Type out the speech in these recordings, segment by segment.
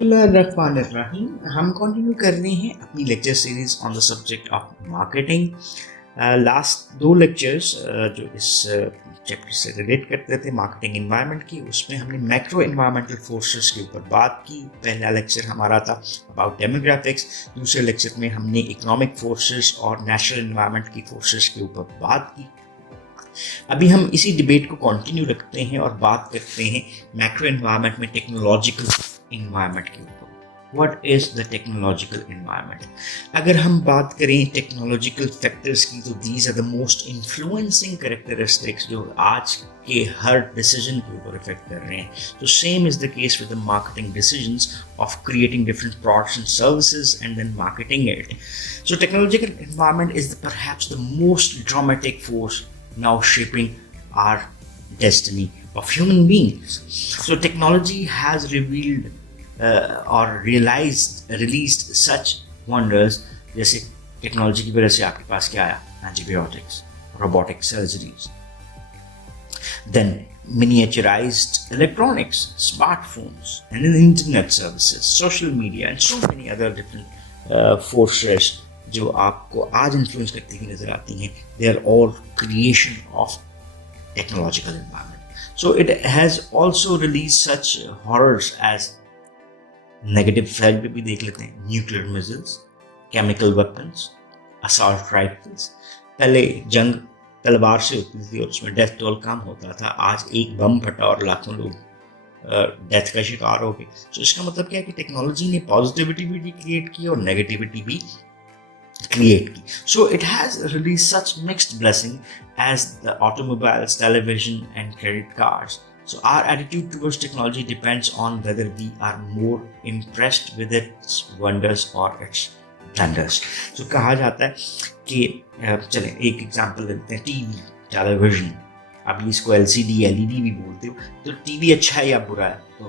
बिस्मिल्लाहिर्रहमानिर्रहीम। हम कंटिन्यू कर रहे हैं अपनी lecture series on the subject of marketing. Last दो लेक्चर्स जो इस चैप्टर से रिलेट करते थे मार्केटिंग इन्वायरमेंट की, उसमें हमने मैक्रो इन्वायरमेंटल फोर्सेस के ऊपर बात की। पहला लेक्चर हमारा था अबाउट डेमोग्राफिक्स, दूसरे लेक्चर में हमने इकोनॉमिक फोर्सेस और नेचुरल इन्वायरमेंट की फोर्सेस के ऊपर बात की। अभी हम इसी डिबेट को कंटिन्यू रखते हैं और बात करते हैं मैक्रो एनवायरनमेंट में टेक्नोलॉजिकल एनवायरनमेंट के ऊपर। What is the technological environment? अगर हम बात करें टेक्नोलॉजिकल फैक्टर्स की, तो these are the most influencing characteristics जो आज के हर डिसीजन के ऊपर इफेक्ट कर रहे हैं। तो same is the case with the marketing decisions of creating different products and services and then marketing it. So technological environment is perhaps the most dramatic force now shaping our destiny of human beings. So technology has revealed or released such wonders, जैसे technology की वजह से आपके पास क्या आया? Antibiotics, robotic surgeries, then miniaturized electronics, smartphones, and then internet services, social media, and so many other different forces जो आपको आज इन्फ्लुएंस करती हुई नजर आती हैं. They are all creation of technological environment. So it has also released such horrors as negative side पे भी देख लेते हैं, nuclear missiles, chemical weapons, assault rifles. पहले जंग तलवार से होती थी और उसमें डेथ टोल कम होता था. आज एक बम फटा और लाखों लोग डेथ का शिकार हो गए. तो इसका मतलब क्या है कि टेक्नोलॉजी ने पॉजिटिविटी भी क्रिएट की और नेगेटिविटी भी create की. So it has released such mixed blessing as the automobiles, television and credit cards. So our attitude towards technology depends on whether we are more impressed with its wonders or its blunders. So कहा जाता है कि चलें एक example लेते हैं, TV, television. अभी इसको LCD, LED भी बोलते हो. तो टीवी अच्छा है या बुरा है? तो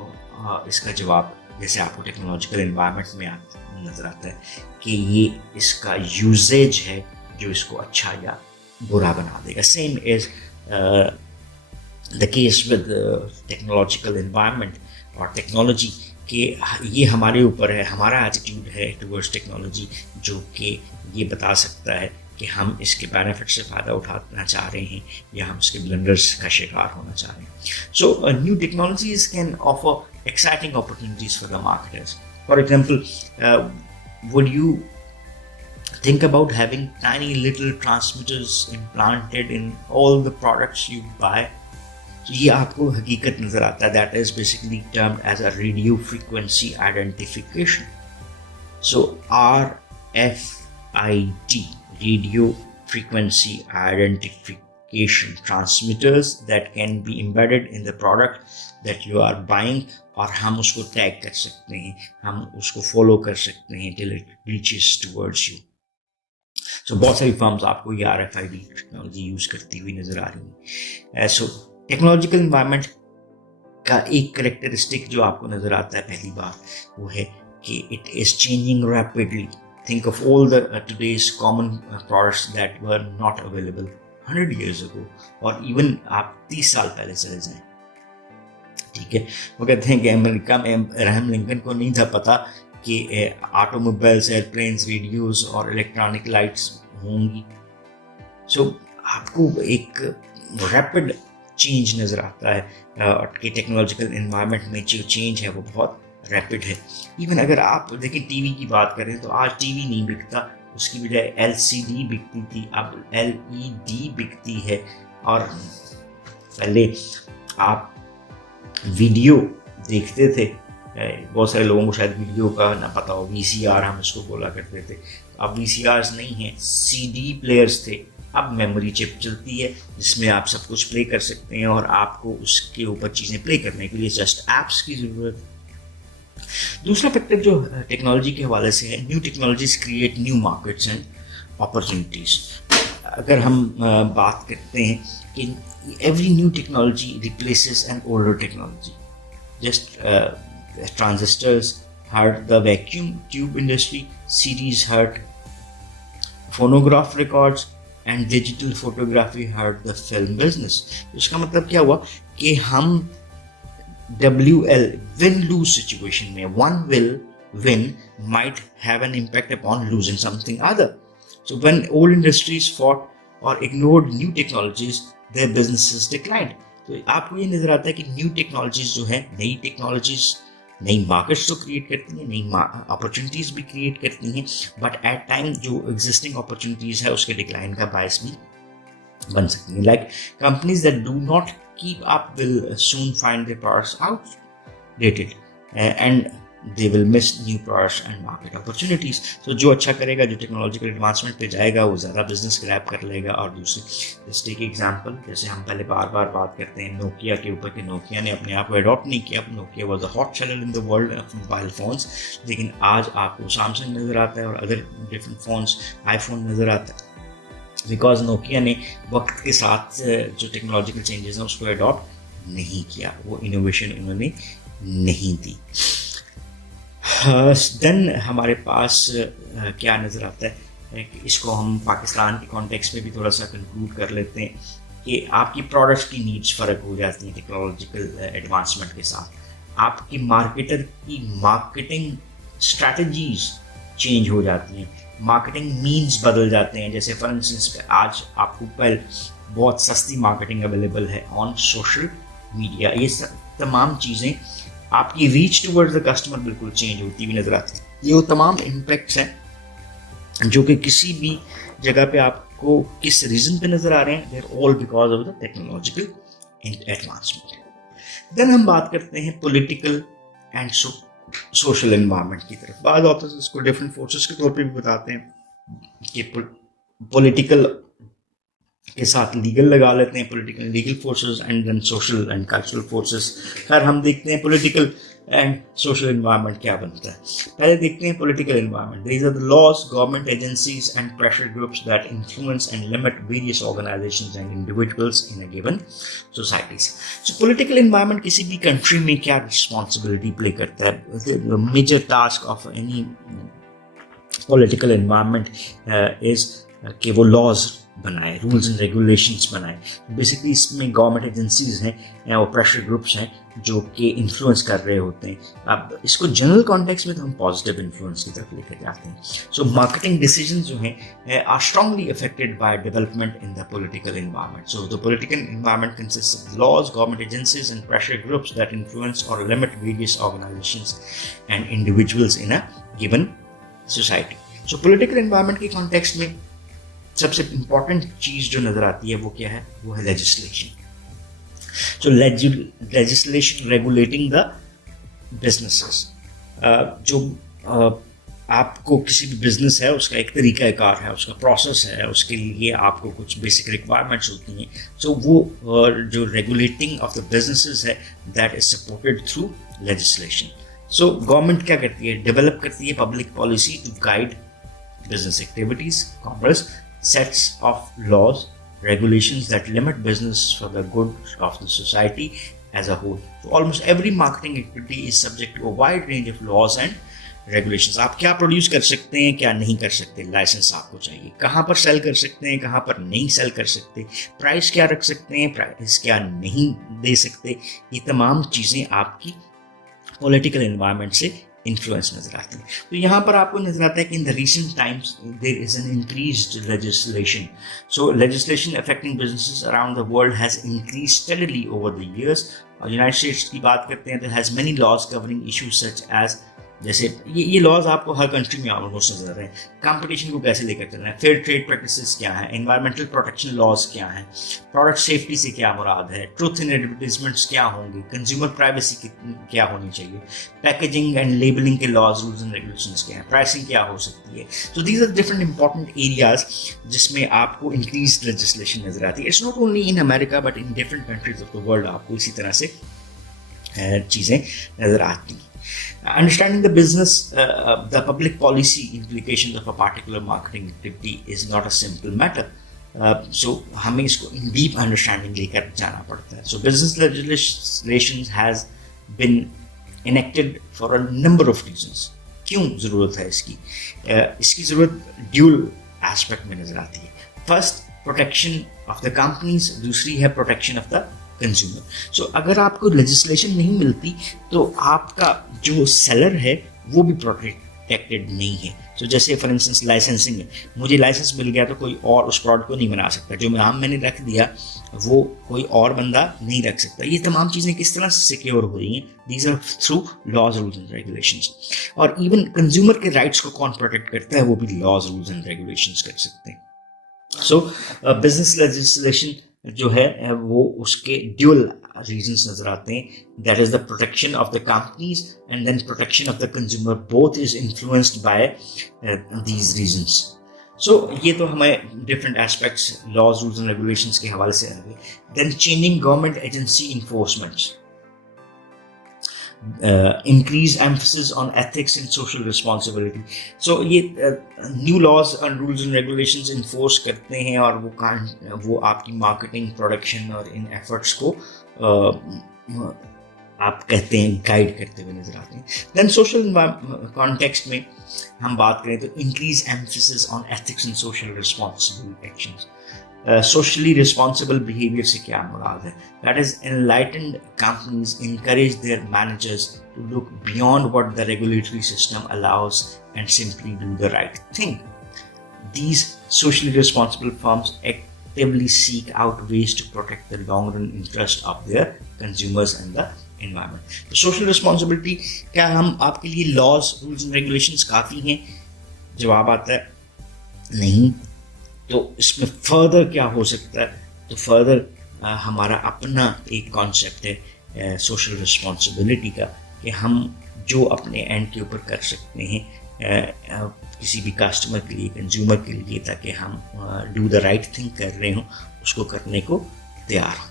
इसका जवाब जैसे आपको टेक्नोलॉजिकल एनवायरनमेंट में नजर आता है कि ये इसका यूजेज है जो इसको अच्छा या बुरा बना देगा. Same is the case with technological environment और टेक्नोलॉजी कि ये हमारे ऊपर है, हमारा एटीट्यूड है टुवर्ड्स टेक्नोलॉजी जो कि ये बता सकता है कि हम इसके बेनिफिट से फ़ायदा उठाना चाह रहे हैं या हम इसके ब्लंडर्स का शिकार होना चाह रहे हैं. So new technologies can offer exciting opportunities for the marketers. For example, would you think about having tiny little transmitters implanted in all the products you buy? So ये आपको हकीकत नज़र आता है. That is basically termed as a radio frequency identification. So RFID, radio frequency identification transmitters that can be embedded in the product that you are buying, और हम उसको tag कर सकते हैं, हम उसको फॉलो कर सकते हैं till it reaches towards you. So बहुत सारी फर्म्स आपको ये RFID टेक्नोलॉजी यूज करती हुई नजर आ रही हैं. सो टेक्नोलॉजिकल इन्वायरमेंट का एक करेक्टरिस्टिक जो आपको नजर आता है पहली बार वो है कि it is changing rapidly. Think of all the today's common products that were not available 100 years ago, और even आप 30 साल पहले चले जाएं. ठीक है, वो कहते हैं कि अमेरिका में अब्राहम लिंकन को नहीं था पता कि ऑटोमोबाइल्स, एयरप्लेन्स, रेडियोस और इलेक्ट्रॉनिक लाइट्स होंगी. सो आपको एक रैपिड चेंज नज़र आता है और कि टेक्नोलॉजिकल इन्वायरमेंट में जो चेंज है वो बहुत रैपिड है. इवन अगर आप देखें टीवी की बात करें तो आज टीवी नहीं बिकता, उसकी बजाय LCD बिकती थी, अब LED बिकती है. और पहले आप वीडियो देखते थे, बहुत सारे लोगों को शायद वीडियो का ना पता हो, VCR हम इसको बोला करते थे. अब VCRs नहीं है, CD प्लेयर्स थे. अब मेमोरी चिप चलती है जिसमें आप सब कुछ प्ले कर सकते हैं और आपको उसके ऊपर चीज़ें प्ले करने के लिए जस्ट ऐप्स की ज़रूरत है. दूसरा फैक्टर जो टेक्नोलॉजी के हवाले से है, new technologies create new markets and opportunities. अगर हम बात करते हैं कि every new technology replaces an older technology. Just transistors hurt the vacuum tube industry, CDs hurt phonograph records, and digital photography hurt the film business. इसका मतलब क्या हुआ कि हम WL win-lose situation में one will win might have an impact upon losing something other. So when old industries fought or ignored new technologies, their businesses declined. तो आपको ये नजर आता है कि न्यू टेक्नोलॉजीज जो है, नई टेक्नोलॉजीज नई मार्केट्स तो क्रिएट करती हैं, नई अपॉर्चुनिटीज भी क्रिएट करती हैं, बट एट टाइम जो एग्जिस्टिंग अपॉर्चुनिटीज है उसके डिक्लाइन का बायस भी बन सकती हैं. Like companies that do not keep up will soon find their products outdated and they will miss new products and market opportunities. So जो अच्छा करेगा, जो टेक्नोलॉजिकल एडवांसमेंट पे जाएगा, वो ज़्यादा बिजनेस ग्रैब कर लेगा. और दूसरी जस्ट टेक एग्जांपल, जैसे हम पहले बार बार बात करते हैं नोकिया के ऊपर कि नोकिया ने अपने आप को अडॉप्ट नहीं किया. Nokia was a hot seller in the world of mobile phones, लेकिन आज आपको सैमसंग नज़र आता है और अदर डिफरेंट फोन्स, आईफोन नज़र आता है, बिकॉज नोकिया ने वक्त के साथ जो टेक्नोलॉजिकल चेंजेस हैं उसको अडॉप्ट नहीं किया, वो इनोवेशन उन्होंने नहीं दी. देन हमारे पास क्या नज़र आता है कि इसको हम पाकिस्तान के कॉन्टेक्स्ट में भी थोड़ा सा कंक्लूड कर लेते हैं कि आपकी प्रोडक्ट्स की नीड्स फ़र्क हो जाती हैं टेक्नोलॉजिकल एडवांसमेंट के साथ. आपकी मार्केटर की मार्केटिंग स्ट्रैटेजीज चेंज हो जाती हैं, मार्केटिंग मीन्स बदल जाते हैं. जैसे फॉर इंस्टेंस आज आपको पहले बहुत सस्ती मार्केटिंग अवेलेबल है ऑन सोशल मीडिया. ये तमाम चीज़ें आपकी रीच टूवर्ड्स द कस्टमर बिल्कुल चेंज होती हुई नजर आती है. ये वो तमाम इम्पैक्ट्स हैं जो कि किसी भी जगह पे आपको किस रीज़न पे नज़र आ रहे हैं, they're all because of the technological advancement. Then हम बात करते हैं पॉलिटिकल एंड सोशल एनवायरनमेंट की तरफ. बाद ऑथर्स इसको डिफरेंट फोर्सेस के तौर पे भी बताते हैं कि पॉलिटिकल के साथ लीगल लगा लेते हैं, political legal forces and then social and cultural forces. खैर हम देखते हैं पॉलिटिकल एंड सोशल एनवायरनमेंट क्या बनता है. पहले देखते हैं political environment. These are the laws, government agencies and pressure groups that influence and limit various organisations and individuals in a given societies. So political environment किसी भी कंट्री में क्या रिस्पॉन्सिबिलिटी प्ले करता है. Major task of any political environment is कि वो laws बनाए, rules and regulations बनाए. बेसिकली इसमें गवर्नमेंट एजेंसीज हैं और प्रेशर ग्रुप्स हैं जो कि इन्फ्लुएंस कर रहे होते हैं. अब इसको जनरल कॉन्टेक्स्ट में तो हम पॉजिटिव इन्फ्लुएंस की तरफ लेकर जाते हैं. सो मार्केटिंग डिसीजंस जो हैं are strongly affected by development in the political environment. So the political environment consist of laws, government agencies and pressure groups that influence or limit various organisations and individuals in a given society. So political environment के context में सबसे important चीज़ जो नज़र आती है वो क्या है, वो है legislation. So legislation regulating the businesses. जो आपको किसी भी बिजनेस है उसका एक तरीक़ाकार है, उसका प्रोसेस है, उसके लिए आपको कुछ बेसिक रिक्वायरमेंट्स होती हैं. सो वो जो रेगुलेटिंग ऑफ द बिजनेसेस है that is supported through legislation. So government क्या करती है, डेवलप करती है public policy to guide business activities, commerce, sets of laws, regulations that limit business for the good of the society as a whole. So almost every marketing activity is subject to a wide range of laws and regulations. आप क्या produce कर सकते हैं, क्या नहीं कर सकते, licence आपको चाहिए, कहाँ पर सेल कर सकते हैं, कहाँ पर नहीं सेल कर सकते, प्राइस क्या रख सकते हैं, प्राइस क्या नहीं दे सकते. ये तमाम चीज़ें आपकी पॉलिटिकल एनवायरनमेंट से इन्फ्लुएंस नजर आती है. तो यहाँ पर आपको नजर आता है कि in the recent times there is an increased legislation. So legislation affecting businesses around the world has increase steadily over the years. और यूनाइटेड स्टेट्स की बात करते हैं तो has many laws covering issues such as, जैसे ये laws आपको हर country में ऑलमोस्ट नजर आ रहे हैं. कंपटीशन को कैसे लेकर चलना है, फेयर ट्रेड प्रैक्टिसेस क्या है, एनवायरमेंटल प्रोटेक्शन लॉज क्या है, प्रोडक्ट सेफ्टी से क्या मुराद है, ट्रूथ इन एडवर्टीजमेंट्स क्या होंगे, कंज्यूमर प्राइवेसी क्या होनी चाहिए, पैकेजिंग एंड लेबलिंग के लॉज, रूल्स एंड रेगुलेशंस क्या हैं, प्राइसिंग क्या हो सकती है. So these are different important areas जिसमें आपको इंक्रीज लेजिस्लेशन नजर आती है. It's not only in America but in different countries of the world आपको इसी तरह से चीज़ें नजर आती हैं. Understanding the business, the public policy implications of a particular marketing activity is not a simple matter. So हमें इसको in deep understanding लेकर जाना पड़ता है. So business legislation has been enacted for a number of reasons. क्यों ज़रूरत है इसकी? इसकी ज़रूरत dual aspect में नजर आती है. First, protection of the companies, दूसरी है protection of the कंज्यूमर। सो अगर आपको लेजिस्लेशन नहीं मिलती तो आपका जो सेलर है वो भी प्रोटेक्टेड नहीं है। तो जैसे फॉर इंस्टेंस लाइसेंसिंग है, मुझे लाइसेंस मिल गया तो कोई और उस प्रोडक्ट को नहीं बना सकता, जो नाम मैंने रख दिया वो कोई और बंदा नहीं रख सकता। ये तमाम चीज़ें किस तरह से सिक्योर हो रही हैं? These are through laws, rules and regulations. और इवन कंज्यूमर के राइट्स को कौन प्रोटेक्ट करता है? वो भी लॉज, रूल्स एंड रेगुलेशंस कर सकते हैं। सो बिजनेस लेजिस्लेशन जो है वो उसके ड्यूअल रीजंस नजर आते हैं, that is the protection of the companies and then protection of the consumer, both is influenced by these reasons. So ये तो हमें different aspects laws, rules and regulations के हवाले से आ गए। Then changing government agency enforcement, increase emphasis on ethics and social responsibility. So ये new laws and rules and regulations enforce करते हैं और वो आपकी मार्केटिंग, प्रोडक्शन और इन एफर्ट्स को आप कहते हैं गाइड करते हुए नजर आते हैं। देन सोशल कॉन्टेक्स्ट में हम बात करें तो increase emphasis on ethics and social responsible actions. Socially responsible behaviour से क्या मुराद है? That is enlightened companies encourage their managers to look beyond what the regulatory system allows and simply do the right thing. These socially responsible firms actively seek out ways to protect the long-run interest of their consumers and the environment. तो social responsibility क्या हम आपके लिए laws, rules and regulations काफ़ी हैं? जवाब आता है नहीं। तो इसमें फर्दर क्या हो सकता है? तो फर्दर हमारा अपना एक कॉन्सेप्ट है सोशल रिस्पॉन्सिबिलिटी का, कि हम जो अपने एंड के ऊपर कर सकते हैं किसी भी कस्टमर के लिए, कंज्यूमर के लिए, ताकि हम डू द राइट थिंग कर रहे हों, उसको करने को तैयार हों।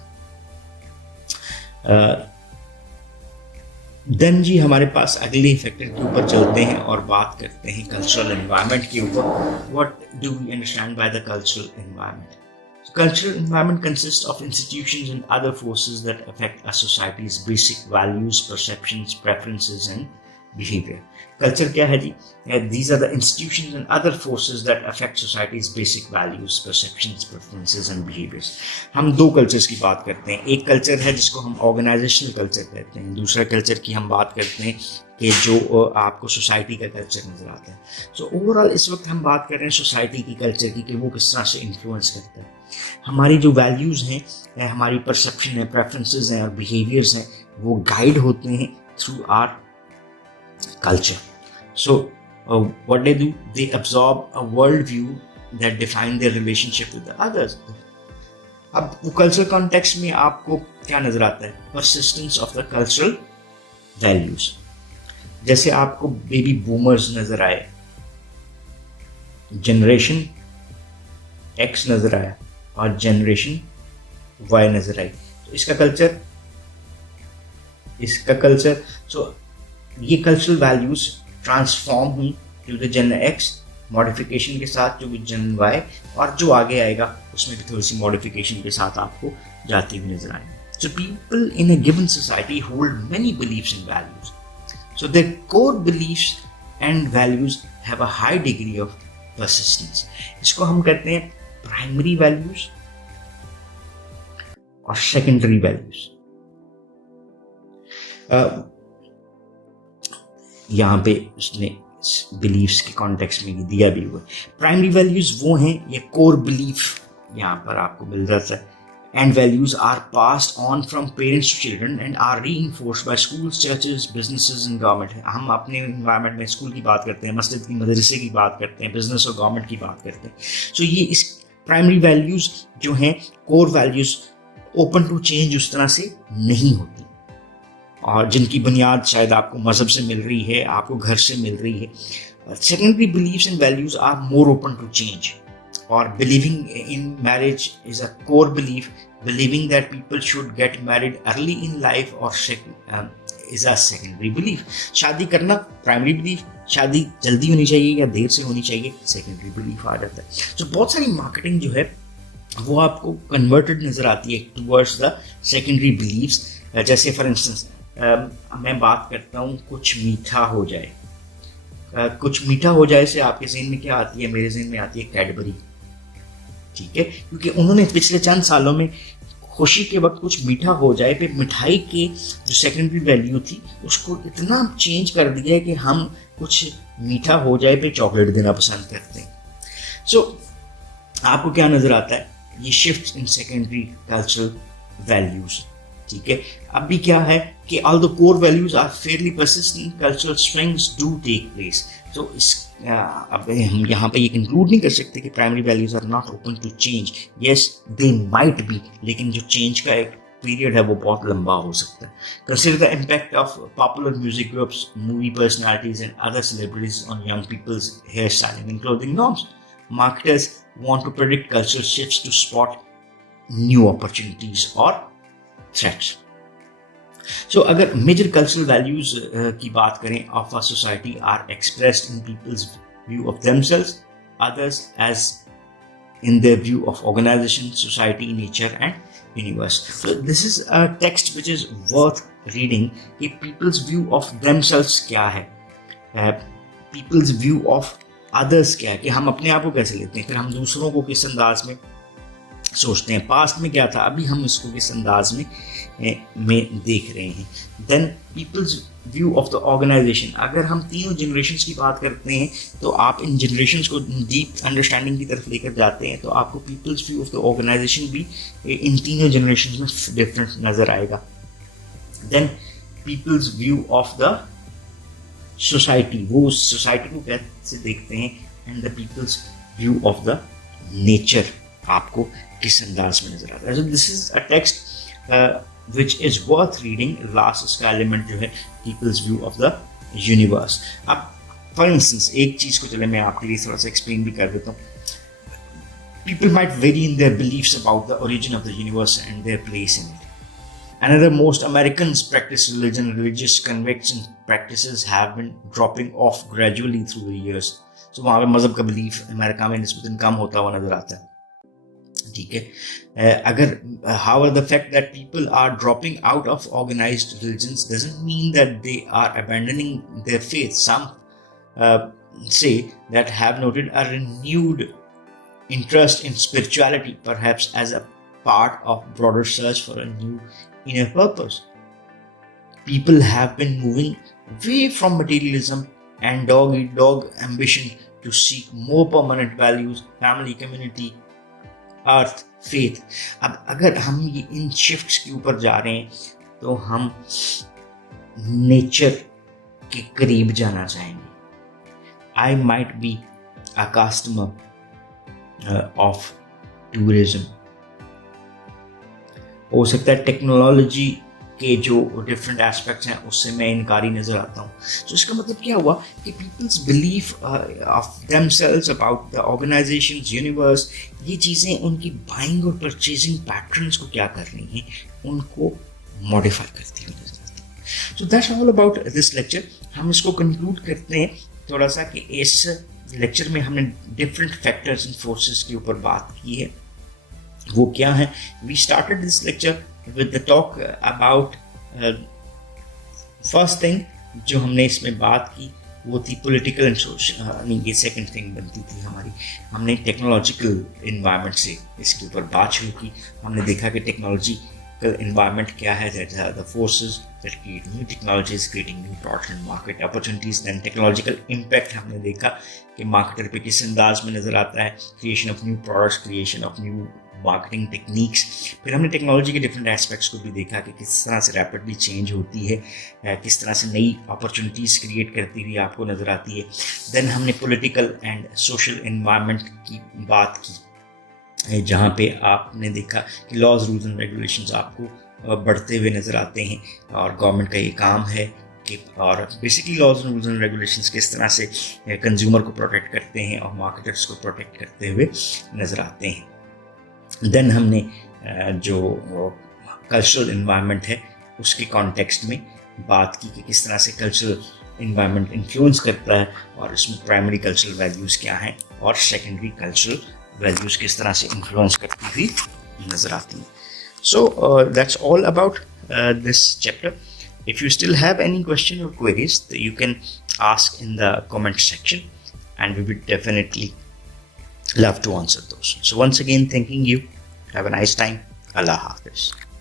देन जी हमारे पास अगले फैक्टर के ऊपर चलते हैं और बात करते हैं कल्चरल एनवायरनमेंट के ऊपर। What do we understand by the cultural environment? Cultural environment consists of institutions and other forces that affect a society's basic values, perceptions, preferences and behavior. Culture क्या है जी? These are the institutions and other forces that affect society's basic values, perceptions, preferences and behaviors. हम दो cultures की बात करते हैं। एक culture है जिसको हम ऑर्गेनाइजेशनल कल्चर कहते हैं, दूसरा कल्चर की हम बात करते हैं कि जो आपको सोसाइटी का कल्चर नजर आता है। सो ओवरऑल इस वक्त हम बात कर रहे हैं सोसाइटी की कल्चर की, कि वो किस तरह से इन्फ्लुएंस करता है। हमारी जो वैल्यूज़ हैं, हमारी परसेप्शन है, प्रेफरेंसेस हैं और बिहेवियर्स हैं, वो गाइड होते हैं through our culture. So what they do, they absorb a world view that define their relationship with the others. अब वो कल्चरल कॉन्टेक्स्ट में आपको क्या नजर आता है? persistence of the cultural values. जैसे आपको बेबी बूमर्स नजर आए, जनरेशन एक्स नजर आया और जनरेशन वाई नजर आई, तो इसका कल्चर सो ये कल्चरल वैल्यूज ट्रांसफॉर्म हुई टू द जन एक्स, मॉडिफिकेशन के साथ जो भी जन वाई, और जो आगे आएगा उसमें भी थोड़ी सी मॉडिफिकेशन के साथ आपको जाती हुई नजर आएगी। So people in a given society hold many beliefs and values, so their core beliefs and values have a high degree of persistence. इसको हम कहते हैं प्राइमरी वैल्यूज और सेकेंडरी वैल्यूज। यहाँ पे उसने बिलीफ्स के कॉन्टेक्स्ट में दिया भी हुआ है। प्राइमरी वैल्यूज वो हैं, ये कोर बिलीफ यहाँ पर आपको मिल जाता है, and values are passed on from parents to children and are reinforced by schools, churches, businesses and government. हम अपने एनवायरनमेंट में स्कूल की बात करते हैं, मस्जिद की, मदरसे की बात करते हैं, बिजनेस और गवर्नमेंट की बात करते हैं। सो ये इस प्राइमरी वैल्यूज जो हैं, core values, open to change उस तरह से नहीं होती, और जिनकी बुनियाद शायद आपको मजहब से मिल रही है, आपको घर से मिल रही है। Secondary beliefs and values are more open to change, और believing in marriage is a core belief, believing that people should get married early in life और इज अ सेकेंडरी बिलीफ। शादी करना प्राइमरी बिलीफ, शादी जल्दी होनी चाहिए या देर से होनी चाहिए, सेकेंडरी बिलीफ आ जाता है। तो बहुत सारी मार्केटिंग जो है वो आपको कन्वर्टेड नजर आती है टूवर्ड्स द सेकेंडरी बिलीव्स। जैसे फॉर इंस्टेंस मैं बात करता हूँ कुछ मीठा हो जाए, कुछ मीठा हो जाए से आपके जहन में क्या आती है? मेरे जहन में आती है कैडबरी, ठीक है, क्योंकि उन्होंने पिछले चंद सालों में खुशी के वक्त कुछ मीठा हो जाए पे मिठाई के जो सेकेंडरी वैल्यू थी उसको इतना चेंज कर दिया है कि हम कुछ मीठा हो जाए पे चॉकलेट देना पसंद करते हैं. सो आपको क्या नज़र आता है? ये shift in secondary cultural values. ठीक है, अभी क्या है कि all the core values are fairly persistent, cultural swings do take place. तो इस अब हम यहाँ पे ये कंक्लूड नहीं कर सकते कि primary values are not open to change. Yes they might be, लेकिन जो चेंज का एक पीरियड है वो बहुत लंबा हो सकता है. Consider the impact of popular music groups, movie personalities and other celebrities on young people's hair styling and clothing norms. Marketers want to predict cultural shifts to spot new opportunities or threats. So, अगर major cultural values की बात करें of a society are expressed in people's view of themselves, others as in their view of organization, society, nature, and universe. So, this is a text which is worth reading. कि people's view of themselves क्या है? People's view of others क्या है, कि हम अपने आप को कैसे लेते हैं, फिर हम दूसरों को किस अंदाज में सोचते हैं, पास्ट में क्या था, अभी हम इसको किस अंदाज में देख रहे हैं. Then people's view of the organisation. अगर हम तीनों जनरेशन्स की बात करते हैं तो आप इन जनरेशन्स को डीप अंडरस्टैंडिंग की तरफ लेकर जाते हैं तो आपको people's view of the organisation भी इन तीनों जनरेशन्स में डिफरेंट नज़र आएगा. Then people's view of the society, वो सोसाइटी को कैसे देखते हैं. And the people's view of the nature आपको किस अंदाज में नजर आता है. So this is a text which is worth reading. Last इसका एलिमेंट जो है peoples view of the universe. अब फॉर इंस्टेंस एक चीज को चले मैं आपके लिए थोड़ा सा एक्सप्लेन भी कर देता हूँ. People might vary in their beliefs about the origin of the universe and their place in it. Another, most Americans practice religion. Religious convictions and practices have been dropping off gradually through the years. So वहाँ पे मज़हब का belief America में निस्बतन कम होता हुआ नजर आता है. ठीक है, अगर however the fact that people are dropping out of organized religions doesn't mean that they are abandoning their faith. Some say that have noted a renewed interest in spirituality, perhaps as a part of broader search for a new inner purpose. People have been moving away from materialism and dog ambition to seek more permanent values, family, community, earth, faith. अब अगर हम ये इन shifts के ऊपर जा रहे हैं तो हम नेचर के करीब जाना चाहेंगे. I might be a customer of tourism. हो सकता है टेक्नोलॉजी के जो डिफरेंट एस्पेक्ट्स हैं उससे मैं इनकारी नज़र आता हूँ. तो इसका मतलब क्या हुआ कि people's belief of themselves about the organisations, universe, ये चीज़ें उनकी बाइंग और परचेजिंग पैटर्न्स को क्या कर रही हैं, उनको मॉडिफाई करती हुई नजर आती है. So that's all about this lecture. हम इसको कंक्लूड करते हैं थोड़ा सा कि इस लेक्चर में हमने डिफरेंट फैक्टर्स एंड फोर्सेस के ऊपर बात की है. वो क्या है? We started this lecture with the talk about first thing जो हमने इसमें बात की वो थी पॉलिटिकल एंड सोशल. ये सेकंड थिंग बनती थी हमारी. हमने टेक्नोलॉजिकल इन्वायरमेंट से इसके ऊपर बात शुरू की. हमने देखा कि टेक्नोलॉजिकल इन्वायरमेंट क्या है, the forces that create new technologies, creating new products and market opportunities. Then technological impact हमने देखा कि मार्केटर पे किस अंदाज में नज़र आता है, creation of new products, creation of new marketing techniques. फिर हमने टेक्नोलॉजी के डिफरेंट एस्पेक्ट्स को भी देखा कि किस तरह से रैपिडली चेंज होती है, किस तरह से नई अपॉर्चुनिटीज़ क्रिएट करती हुई आपको नज़र आती है. देन हमने पॉलिटिकल एंड सोशल इन्वायरमेंट की बात की जहाँ पे आपने देखा कि लॉज, रूल्स एंड रेगुलेशंस आपको बढ़ते हुए नज़र आते हैं और गवर्नमेंट का ये काम है कि और basically laws and rules and regulations किस तरह से कंज्यूमर को प्रोटेक्ट करते हैं और मार्केटर्स को प्रोटेक्ट करते हुए नज़र आते हैं. देन हमने जो कल्चरल इन्वायरमेंट है उसके कॉन्टेक्स्ट में बात की कि किस तरह से कल्चरल इन्वायरमेंट इन्फ्लुएंस करता है और इसमें प्राइमरी कल्चरल वैल्यूज़ क्या हैं और सेकेंडरी कल्चरल वैल्यूज़ किस तरह से इन्फ्लुएंस करती हुई नज़र आती हैं. So that's all about this chapter. If you still have any question or queries, you can ask in the comment section and we will definitely love to answer those. So once again, thanking you. Have a nice time. अल्लाह हाफिज़।